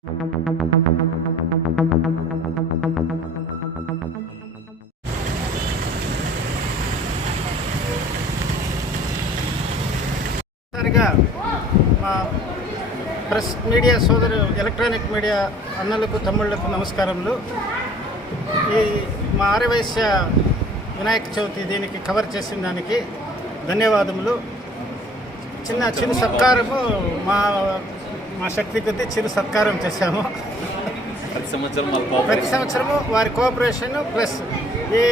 మా press media సోదరు electronic media అన్నలకు తమ్ముళ్లకు నమస్కారములు. ఈ మా ఆర్యవైశ్య వినాయక చవితి దీనికి కవర్ చేసిన దానికి ధన్యవాదములు. చిరు సత్కారము మా శక్తి కొద్దీ చిరు సత్కారం చేశాము. ప్రతి సంవత్సరము వారి కోఆపరేషన్ ప్లస్ ఈ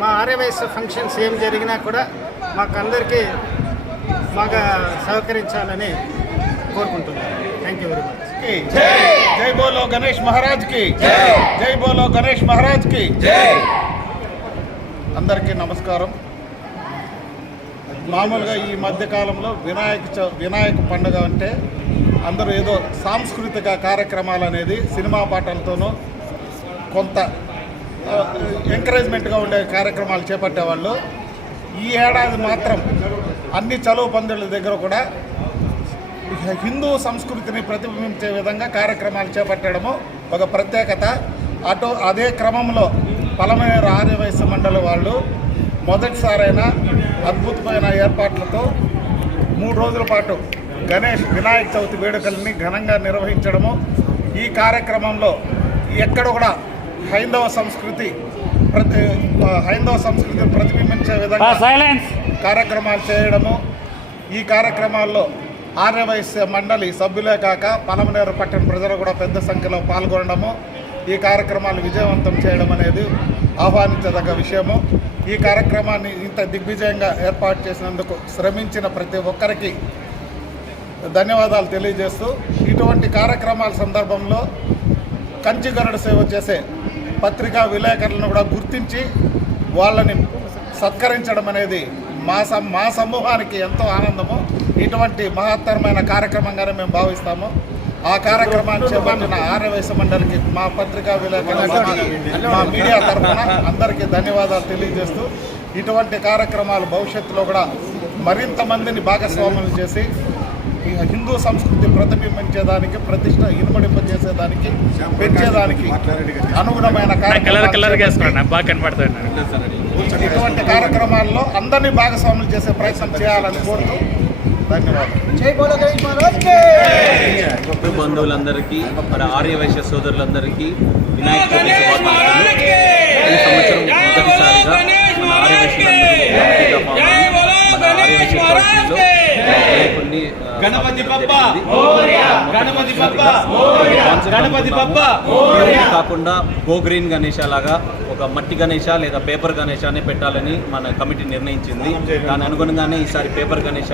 మా ఆర్యవైశ్య ఫంక్షన్స్ ఏం జరిగినా కూడా మాకు అందరికీ బాగా సహకరించాలని కోరుకుంటున్నాను. Thank you very much. జై బోలో గణేష్ మహారాజ్ కి జై బోలో గణేష్ మహారాజ్ కి జై. అందరికీ నమస్కారం. మామూలుగా ఈ మధ్యకాలంలో వినాయక పండుగ అంటే అందరూ ఏదో సాంస్కృతిక కార్యక్రమాలు అనేది సినిమా పాటలతోనూ కొంత ఎంకరేజ్మెంట్గా ఉండే కార్యక్రమాలు చేపట్టేవాళ్ళు. ఈ ఏడాది మాత్రం అన్ని చలువ పందిళ్ళ దగ్గర కూడా హిందూ సంస్కృతిని ప్రతిబింబించే విధంగా కార్యక్రమాలు చేపట్టడము ఒక ప్రత్యేకత. అదే క్రమంలో పలమనేరు ఆర్యవైశ్య మండలి వాళ్ళు మొదటిసారైన అద్భుతమైన ఏర్పాట్లతో 3 రోజుల పాటు వినాయక చవితి వేడుకల్ని ఘనంగా నిర్వహించడము. ఈ కార్యక్రమంలో ఎక్కడ కూడా హైందవ సంస్కృతిని ప్రతిబింబించే విధంగా కార్యక్రమాలు చేయడము. ఈ కార్యక్రమాల్లో ఆర్యవైశ్య మండలి సభ్యులే కాక పలమనేరు పట్టణ ప్రజలు కూడా పెద్ద సంఖ్యలో పాల్గొనడము, ఈ కార్యక్రమాలు విజయవంతం చేయడం అనేది ఆహ్వానించదగ్గ విషయము. ఈ కార్యక్రమాన్ని ఇంత దిగ్విజయంగా ఏర్పాటు చేసినందుకు శ్రమించిన ప్రతి ఒక్కరికి ధన్యవాదాలు తెలియజేస్తూ, ఇటువంటి కార్యక్రమాల సందర్భంలో కంచి గరుడ సేవ చేసే పత్రికా విలేకరులను కూడా గుర్తించి వాళ్ళని సత్కరించడం అనేది మా సమూహానికి ఎంతో ఆనందము. ఇటువంటి మహత్తరమైన కార్యక్రమంగానే మేము భావిస్తాము. ఆ కార్యక్రమాన్ని చేపట్టిన ఆర్యవైశ్య మండలికి మా పత్రికా విలేకరులకి మా మీడియా తరఫున అందరికీ ధన్యవాదాలు తెలియజేస్తూ, ఇటువంటి కార్యక్రమాలు భవిష్యత్తులో కూడా మరింత మందిని భాగస్వాములు చేసి హిందూ సంస్కృతి ప్రతిబింబించేదానికి, ప్రతిష్ట ఇనుమడింపజేసేదానికి, పెంచేదానికి అనుగుణమైన ఇటువంటి కార్యక్రమాల్లో అందరినీ భాగస్వాములు చేసే ప్రయత్నం చేయాలని కోరుతూ ధన్యవాదాలు. బంధువులందరికీ, మన ఆర్యవైశ్య సోదరులందరికీ వినాయక చవితి శుభాకాంక్షలు. ఈ సంవత్సరం మొదటిసారిగా మన ఆర్యవైశ్యులందరికీ మన ఆర్యవైశ్య చవితిలో కాకుండా గో గ్రీన్ గణేష లాగా ఒక మట్టి గణేష లేదా పేపర్ గణేశాన్ని పెట్టాలని మన కమిటీ నిర్ణయించింది. దాని అనుగుణంగానే ఈసారి పేపర్ గణేశాన్ని